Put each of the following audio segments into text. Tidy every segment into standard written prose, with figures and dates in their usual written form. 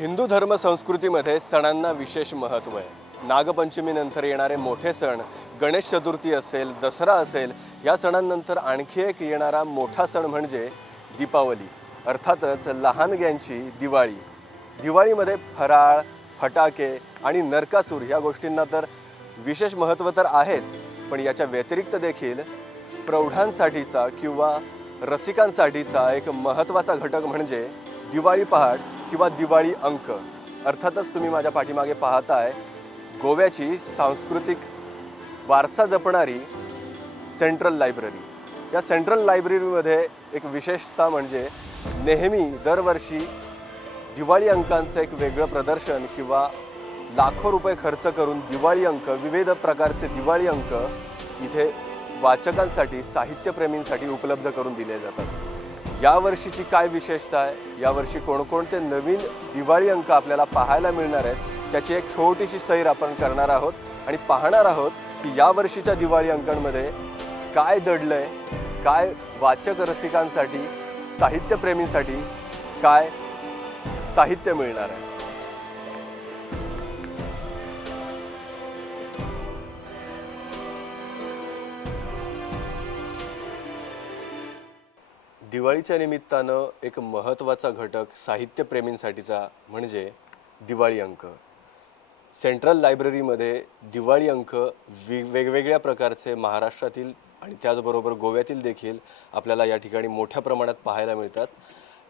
हिंदू धर्म संस्कृतीमध्ये सणांना विशेष महत्त्व आहे। नागपंचमीनंतर येणारे मोठे सण, गणेश चतुर्थी असेल, दसरा असेल, या सणांनंतर आणखी एक येणारा मोठा सण म्हणजे दीपावली, अर्थातच लहानग्यांची दिवाळी। दिवाळीमध्ये फराळ, फटाके आणि नरकासूर या गोष्टींना तर विशेष महत्त्व तर आहेच, पण याच्या व्यतिरिक्त देखील प्रौढांसाठीचा किंवा रसिकांसाठीचा एक महत्त्वाचा घटक म्हणजे दिवाळी पहाट किंवा दिवाळी अंक। अर्थातच तुम्ही माझ्या पाठीमागे पाहताय गोव्याची सांस्कृतिक वारसा जपणारी सेंट्रल लायब्ररी। या सेंट्रल लायब्ररीमध्ये एक विशेषता म्हणजे नेहमी दरवर्षी दिवाळी अंकांचं एक वेगळं प्रदर्शन किंवा लाखो रुपये खर्च करून दिवाळी अंक, विविध प्रकारचे दिवाळी अंक इथे वाचकांसाठी, साहित्यप्रेमींसाठी उपलब्ध करून दिले जातात। यावर्षीची काय विशेषता आहे, यावर्षी कोणकोणते नवीन दिवाळी अंक आपल्याला पाहायला मिळणार आहेत, त्याची एक छोटीशी सैर आपण करणार आहोत आणि पाहणार आहोत की यावर्षीच्या दिवाळी अंकांमध्ये काय दडलंय, काय वाचक रसिकांसाठी, साहित्यप्रेमींसाठी काय साहित्य मिळणार आहे। दिवाळीच्या निमित्तानं एक महत्त्वाचा घटक साहित्यप्रेमींसाठीचा म्हणजे दिवाळी अंक। सेंट्रल लायब्ररीमध्ये दिवाळी अंक वेगवेगळ्या प्रकारचे महाराष्ट्रातील आणि त्याचबरोबर गोव्यातील देखील आपल्याला या ठिकाणी मोठ्या प्रमाणात पाहायला मिळतात।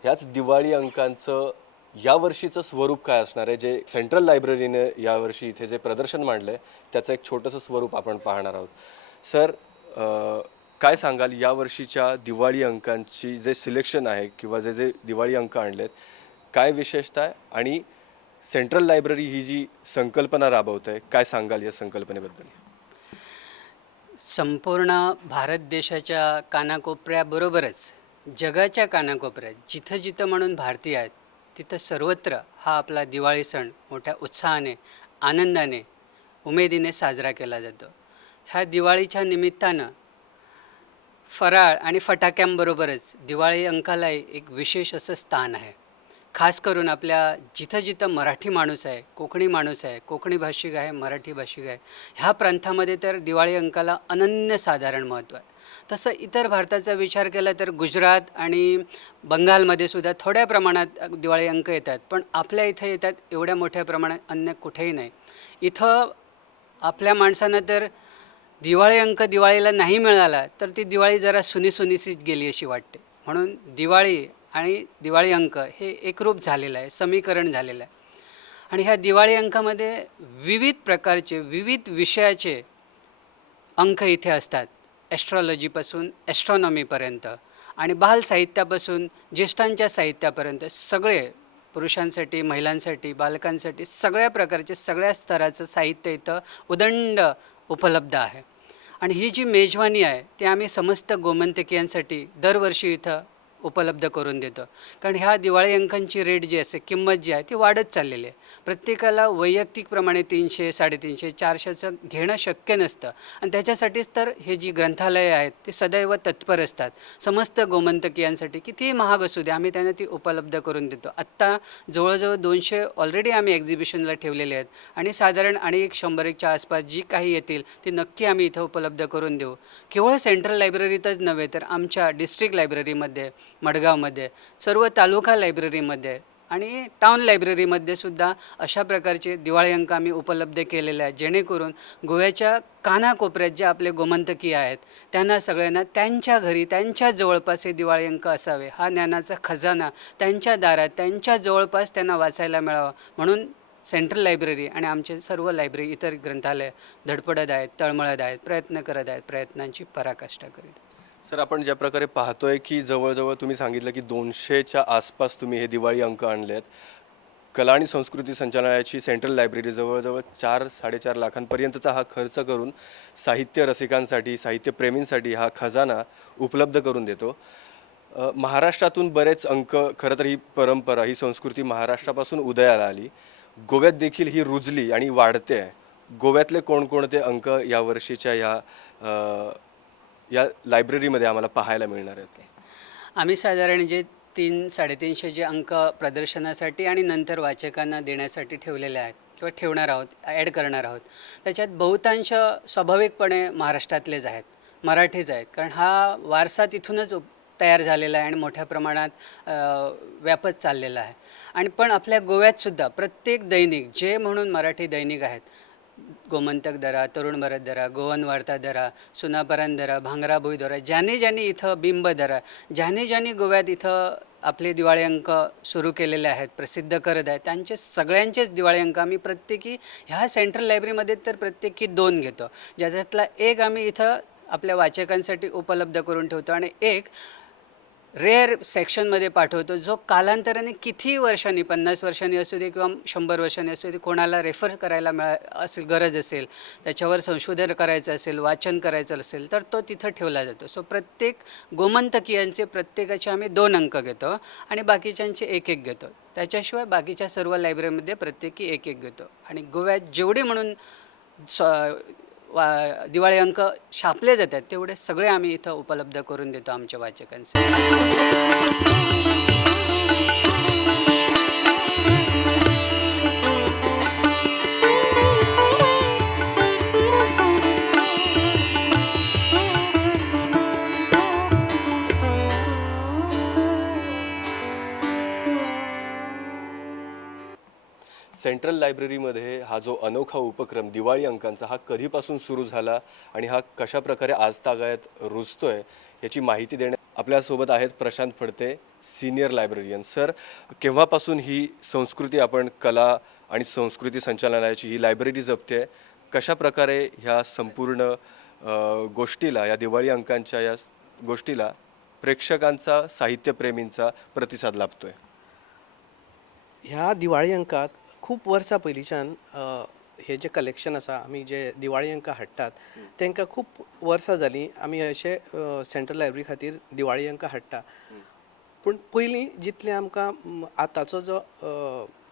ह्याच दिवाळी अंकांचं यावर्षीचं स्वरूप काय असणार आहे, जे सेंट्रल लायब्ररीने यावर्षी इथे जे प्रदर्शन मांडलं आहे त्याचं एक छोटंसं स्वरूप आपण पाहणार आहोत। सर, काय सांगाल यावर्षीच्या दिवाळी अंकांची जे सिलेक्शन आहे किंवा जे जे दिवाळी अंक आणलेत, काय विशेषता आहे आणि सेंट्रल लायब्ररी ही जी संकल्पना राबवत आहे, काय सांगाल या संकल्पनेबद्दल? संपूर्ण भारत देशाच्या कानाकोपऱ्याबरोबरच जगाच्या कानाकोपऱ्यात जिथं जिथं म्हणून भारतीय आहेत तिथं सर्वत्र हा आपला दिवाळी सण मोठ्या उत्साहाने, आनंदाने, उमेदीने साजरा केला जातो। ह्या दिवाळीच्या निमित्तानं फराळ आणि फटाक्यांबरोबरच दिवाळी अंकालाही एक विशेष असं स्थान आहे। खास करून आपल्या जिथं जिथं मराठी माणूस आहे, कोकणी माणूस आहे, कोकणी भाषिक आहे, मराठी भाषिक आहे, ह्या प्रांतामध्ये तर दिवाळी अंकाला अनन्यसाधारण महत्त्व आहे। तसं इतर भारताचा विचार केला तर गुजरात आणि बंगालमध्ये सुद्धा थोड्या प्रमाणात दिवाळी अंक येतात, पण आपल्या इथं येतात एवढ्या मोठ्या प्रमाणात अन्य कुठेही नाही। इथं आपल्या माणसांना तर दिवाळी अंक दिवाळीला नाही मिळाला तर ती दिवाळी जरा सुनीसुनीसीच गेली अशी वाटते। म्हणून दिवाळी आणि दिवाळी अंक हे एकरूप झालेलं आहे, समीकरण झालेलं आहे। आणि ह्या दिवाळी अंकामध्ये विविध प्रकारचे, विविध विषयाचे अंक इथे असतात। ॲस्ट्रॉलॉजीपासून ॲस्ट्रॉनॉमीपर्यंत आणि बाल साहित्यापासून ज्येष्ठांच्या साहित्यापर्यंत सगळे, पुरुषांसाठी, महिलांसाठी, बालकांसाठी सगळ्या प्रकारचे, सगळ्या स्तराचं साहित्य इथं उदंड उपलब्ध आहे। आणि ही जी मेजवानी आहे ती आम्ही समस्त गोमंतकीयांसाठी दरवर्षी इथं उपलब्ध करून देतो। कारण ह्या दिवाळी अंकांची रेट जी असते, किंमत जी आहे ती वाढत चाललेली आहे। प्रत्येकाला वैयक्तिकप्रमाणे 300, 350, 400चं घेणं शक्य नसतं आणि त्याच्यासाठीच तर हे जी ग्रंथालयं आहेत ते सदैव तत्पर असतात। समस्त गोमंतकीयांसाठी कितीही महाग असू दे आम्ही त्यांना ती उपलब्ध करून देतो। आत्ता जवळजवळ 200 ऑलरेडी आम्ही एक्झिबिशनला ठेवलेले आहेत आणि साधारण आणि एक 100-1च्या आसपास जी काही येतील ती नक्की आम्ही इथं उपलब्ध करून देऊ। केवळ सेंट्रल लायब्ररीतच नव्हे तर आमच्या डिस्ट्रिक्ट लायब्ररीमध्ये, मडगावमध्ये, सर्व तालुका लायब्ररीमध्ये आणि टाउन लायब्ररीमध्ये सुद्धा अशा प्रकारचे दिवाळी अंक आम्ही उपलब्ध केलेले आहेत, जेणेकरून गोव्याच्या कानाकोपऱ्यात जे आपले गोमंतकीय आहेत त्यांना सगळ्यांना त्यांच्या घरी, त्यांच्या जवळपास हे दिवाळी अंक असावे, हा ज्ञानाचा खजाना त्यांच्या दारात, त्यांच्या जवळपास त्यांना वाचायला मिळावा म्हणून सेंट्रल लायब्ररी आणि आमचे सर्व लायब्ररी, इतर ग्रंथालय धडपडत आहेत, तळमळत आहेत, प्रयत्न करत आहेत, प्रयत्नांची पराकाष्ठा करीत आहेत। सर, आपण ज्या प्रकारे पाहतोय की जवळजवळ तुम्ही सांगितलं की 200च्या आसपास तुम्ही हे दिवाळी अंक आणलेत। कला आणि संस्कृती संचालनालयाची सेंट्रल लायब्ररी जवळजवळ 4-4.5 लाखांपर्यंतचा हा खर्च करून साहित्य रसिकांसाठी, साहित्यप्रेमींसाठी हा खजाना उपलब्ध करून देतो। महाराष्ट्रातून बरेच अंक, खरं तर ही परंपरा, ही संस्कृती महाराष्ट्रापासून उदयाला आली, गोव्यात देखील ही रुजली आणि वाढते आहे। गोव्यातले कोणकोणते अंक यावर्षीच्या या लायब्ररीमध्ये आम्हाला पाहायला मिळणार आहेत? आम्ही साधारण जे 300-350 अंक प्रदर्शनासाठी आणि नंतर वाचकांना देण्यासाठी ठेवलेले आहेत किंवा ठेवणार आहोत, ॲड करणार आहोत. त्याच्यात बहुतांश स्वाभाविकपणे महाराष्ट्रातलेच आहेत, मराठीच आहेत. कारण हा वारसा तिथूनच तयार झालेला आहे आणि मोठ्या प्रमाणात व्यापत चाललेला आहे. आणि पण आपल्या गोव्यातसुद्धा प्रत्येक दैनिक जे म्हणून मराठी दैनिक आहेत, गोमंतक दरा, तरुण भारत दरा, गोवन वार्ता दरा, सुनापरान दरा, भांगरा भुई दरा, ज्यांनी ज्यांनी इथं बिंब दरा, ज्यांनी ज्यांनी गोव्यात इथं आपले दिवाळी अंक सुरू केलेले आहेत, प्रसिद्ध करत आहेत, त्यांचे सगळ्यांचेच दिवाळी अंक आम्ही प्रत्येकी ह्या सेंट्रल लायब्ररीमध्ये तर प्रत्येकी 2 घेतो, ज्याच्यातला एक आम्ही इथं आपल्या वाचकांसाठी उपलब्ध करून ठेवतो आणि एक रेअर सेक्शनमध्ये पाठवतो, जो कालांतराने कितीही वर्षांनी, 50 वर्षांनी असू दे किंवा 100 वर्षांनी असू दे, कोणाला रेफर करायला असेल, गरज असेल, त्याच्यावर संशोधन करायचं असेल, वाचन करायचं असेल, तर तो तिथं ठेवला जातो. सो प्रत्येक गोमंतकीयांचे प्रत्येकाचे आम्ही 2 अंक घेतो आणि बाकीच्यांचे 1-1 घेतो. त्याच्याशिवाय बाकीच्या सर्व लायब्ररीमध्ये प्रत्येकी 1-1 घेतो. आणि गोव्यात जेवढे म्हणून दिवाळी अंक छापले जातात तेवढे सगळे आम्ही इथं उपलब्ध करून देतो आमच्या वाचकांसाठी. सेंट्रल लायब्ररीमध्ये हा जो अनोखा उपक्रम दिवाळी अंकांचा हा कधीपासून सुरू झाला आणि हा कशा प्रकारे आजतागायत रुजतोय याची माहिती देण्या आपल्यासोबत आहेत Prashant Phadte, senior librarian. Sir, केव्हापासून ही संस्कृती आपण कला आणि संस्कृती संचालनालयाची ही लायब्ररी जपते, कशा प्रकारे ह्या संपूर्ण गोष्टीला, या दिवाळी अंकांच्या या गोष्टीला प्रेक्षकांचा, साहित्यप्रेमींचा प्रतिसाद लाभतोय? ह्या दिवाळी अंकाक खूप वर्सां पयलींच्यान हे जे कलेक्शन आसा, आमी जे दिवाळी अंक हाडटात तांकां खूप वर्सां जालीं आमी अशे सेंट्रल लायब्ररी खातीर दिवाळी अंक हाडटा. पूण पयलीं जितलें आमकां आतांचो जो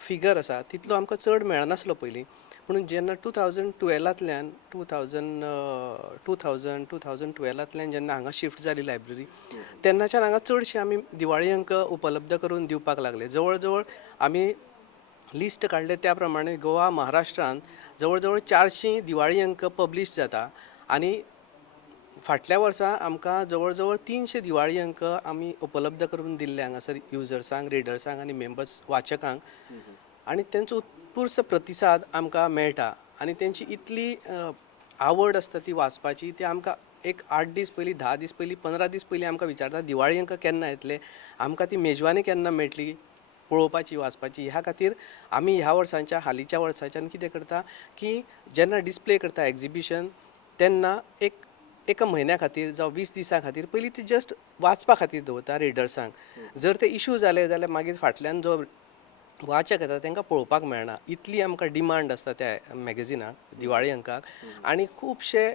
फिगर आसा तितलो आमकां चड मेळनासलो पयलीं. पूण जेन्ना 2012तल्यान 2012तल्यान जेन्ना हांगा शिफ्ट जाली लायब्ररी, तेन्नाच्यान हांगा चडशे आमी दिवाळी अंक उपलब्ध करून दिवपाक लागले. जवळ जवळ आमी लिस्ट काडले त्या प्रमाणे गोवा, महाराष्ट्रान जवळ जवळ 400 दिवाळी अंक पब्लीश जाता आनी फाटल्या वर्सा आमकां जवळ जवळ 300 दिवाळी अंक आमी उपलब्ध करून दिल्ले हांगासर युजर्सांक, रिडर्सांक आनी मेंबर्स, वाचकांक. आनी तेंचो उत्कृश्ट प्रतिसाद आमकां मेळटा आनी तेंची इतली आवड आसता ती वाचपाची, ती आमकां एक 8 दीस पयलीं, 10 दीस पयलीं, 15 दीस पयलीं आमकां विचारता दिवाळी अंक केन्ना येतले, आमकां ती मेजवानी केन्ना मेळटली पळोवपाची, वाचपाची. ह्या खातीर आमी ह्या वर्सांच्या, हालींच्या वर्साच्यान कितें करता की जेन्ना डिस्प्ले करता एग्जिबिशन, तेन्ना एका म्हयन्या खातीर जावं 20 दिसां खातीर पयलीं ती जस्ट वाचपा खातीर दवरता रिडर्सांक. जर ते इशू जाले जाल्यार मागीर फाटल्यान जो वाचक येता तांकां पळोवपाक मेळना. इतली आमकां डिमांड आसता त्या मॅगझिनाक, दिवाळी अंकाक. आनी खुबशे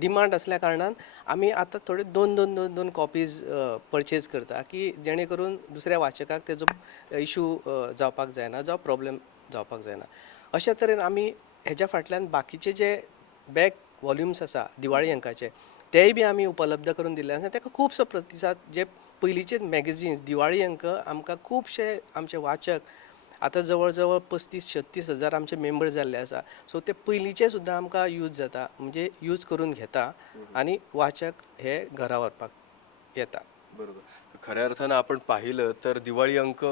डिमांड असल्या कारणान आमी आतां थोडे दोन कॉपीज परचेज करता की जेणे करून दुसऱ्या वाचकाक तेजो इशू जावपाक जायना, जावं प्रॉब्लेम जावपाक जायना. अशा तरेन आमी हेज्या फाटल्यान बाकीचे जे बॅक वॉल्युम्स आसा दिवाळी अंकाचे, तेय बी आमी उपलब्ध करून दिल्ले आसा. ताका खुबसो प्रतिसाद, जे पयलींचे मॅगझिन्स दिवाळी अंक आमकां खुबशे आमचे वाचक, आतां जवळ जवळ 35-36 हजार आमचे मेंबर जाल्ले आसा. सो ते पयलींचे सुद्दां आमकां यूज जाता, म्हणजे यूज करून घेता आनी वाचक हे घरा व्हरपाक येता. बरोबर. खऱ्या अर्थानं आपण पाहिलं तर दिवाळी अंक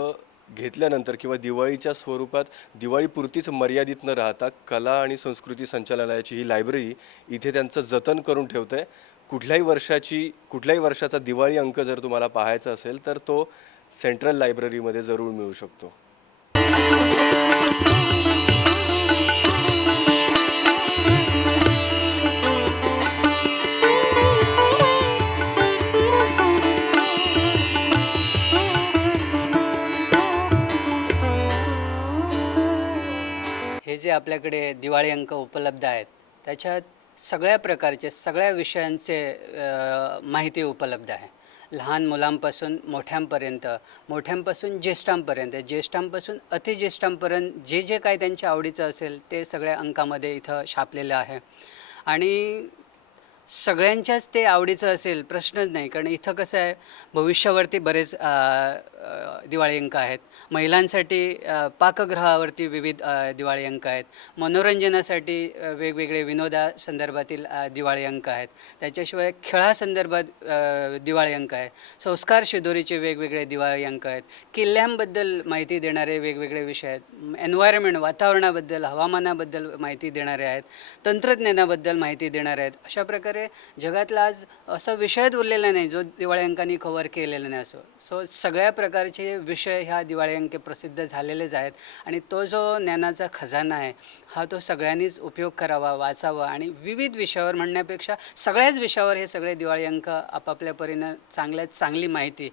घेतल्यानंतर किंवा दिवाळीच्या स्वरूपात दिवाळीपुरतीच मर्यादित न राहता कला आणि संस्कृती संचालनालयाची ही लायब्ररी इथे त्यांचं जतन करून ठेवते. कुठल्याही वर्षाचा दिवाळी अंक जर तुम्हाला पाहायचा असेल तर तो सेंट्रल लायब्ररीमध्ये जरूर मिळू शकतो. हे जे आपल्याकडे दिवाळी अंक उपलब्ध आहेत त्याच्यात सगळ्या प्रकारचे, सगळ्या विषयांचे माहिती उपलब्ध आहे. लहान मुलांपासून मोठ्यांपर्यंत, मोठ्यांपासून ज्येष्ठांपर्यंत, ज्येष्ठांपासून अतिज्येष्ठांपर्यंत जे जे काय त्यांच्या आवडीचं असेल ते सगळ्या अंकामध्ये इथं छापलेलं आहे. आणि सगळ्यांच्याच ते आवडीचं असेल प्रश्नच नाही, कारण इथं कसं आहे, भविष्यावरती बरेच दिवाळी अंक आहेत. महिलांसाठी पाकगृहावरती विविध दिवाळी अंक आहेत. मनोरंजनासाठी वेगवेगळे विनोदासंदर्भातील दिवाळी अंक आहेत. त्याच्याशिवाय खेळासंदर्भात दिवाळी अंक आहे. संस्कार शिदोरीचे वेगवेगळे दिवाळी अंक आहेत. किल्ल्यांबद्दल माहिती देणारे वेगवेगळे विषय आहेत. एन्व्हायरमेंट, वातावरणाबद्दल, हवामानाबद्दल माहिती देणारे आहेत. तंत्रज्ञानाबद्दल माहिती देणारे आहेत. अशा प्रकारे जगातला आज असा विषयच उरलेला नाही जो दिवाळी अंकांनी कव्हर केलेला नाही असो. सगळ्या प्रकारचे विषय ह्या दिवाळी अंके प्रसिद्ध झालेलेच आहेत. आणि तो जो ज्ञानाचा खजाना आहे हा तो सगळ्यांनीच उपयोग करावा, वाचावा. आणि विविध विषयावर म्हणण्यापेक्षा सगळ्याच विषयावर हे सगळे दिवाळी अंक आपापल्या परीनं चांगल्यात चांगली माहिती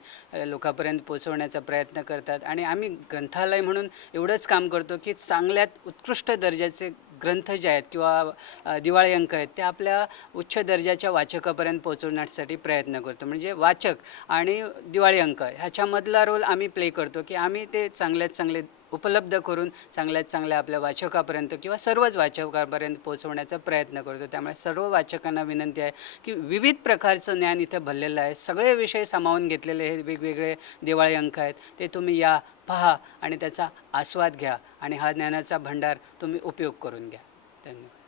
लोकांपर्यंत पोचवण्याचा प्रयत्न करतात. आणि आम्ही ग्रंथालय म्हणून एवढंच काम करतो की चांगल्यात उत्कृष्ट दर्जाचे ग्रंथ जे आहेत किंवा दिवाळी अंक आहेत ते आपल्या उच्च दर्जाच्या वाचकापर्यंत पोहोचवण्यासाठी प्रयत्न करतो. म्हणजे वाचक आणि दिवाळी अंक ह्याच्यामधला रोल आम्ही प्ले करतो की आम्ही ते चांगल्यात चांगले उपलब्ध करून चांगल्यात चांगल्या आपल्या वाचकापर्यंत किंवा सर्वच वाचकापर्यंत पोहोचवण्याचा प्रयत्न करतो. त्यामुळे सर्व वाचकांना विनंती आहे की विविध प्रकारचं ज्ञान इथं भरलेलं आहे. सगळे विषय सामावून घेतलेले हे वेगवेगळे दिवाळी अंक आहेत. ते तुम्ही या, पहा आणि त्याचा आस्वाद घ्या आणि हा ज्ञानाचा भंडार तुम्ही उपयोग करून घ्या. धन्यवाद.